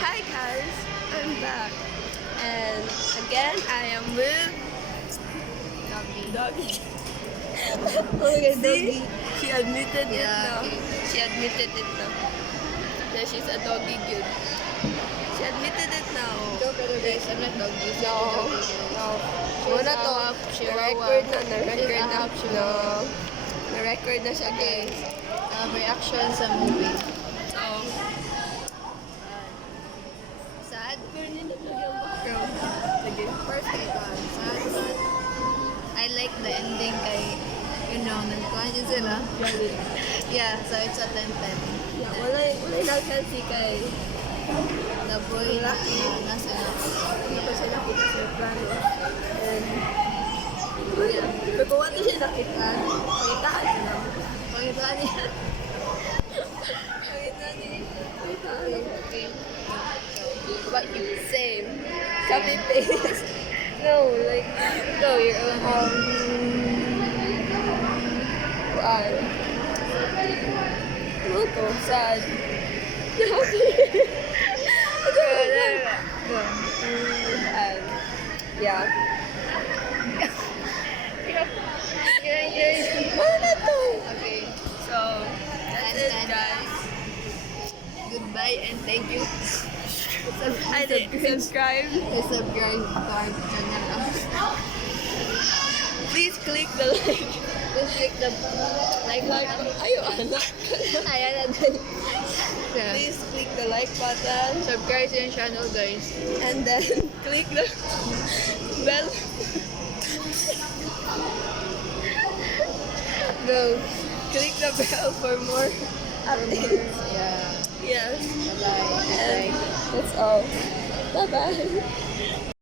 Hi guys, I'm back. And again, I am with Doggy. See? She admitted it now. She admitted it now. That she's a doggy good. She admitted it now. Pero guys, I'm not doggy. No. Muna to. Na-record na. Na-record na. No. Na-record na siya guys. Reaction sa movie. So, Sad? sige. First kay God. Sad. I like the ending kay, nagkuhan din sila. Yeah, so it's a 10-10. Yeah, wala nag-healthy kay. The boy na nasa Hindi pa siya nakita sa plano. And, yeah. Pero kung ano siya nakita, pakitaan niya lang. Pakita niya. Pakitaan niya. Pakitaan niya. Okay. But same. Copy paste. No, like, Go, your own. Ano to? Sad. Go. And, yeah. Ano na to? Okay. So, that's it guys. Goodbye and thank you. And subscribe. Subscribe to our channel. Please click the like. Just click the like button. Ayo, anak. Ayan na din. Yeah. Please click the like button. Subscribe to yung channel, guys. And then click the bell. Go. Click the bell for more updates. Yeah. Yes. Bye-bye. And that's all. Bye bye.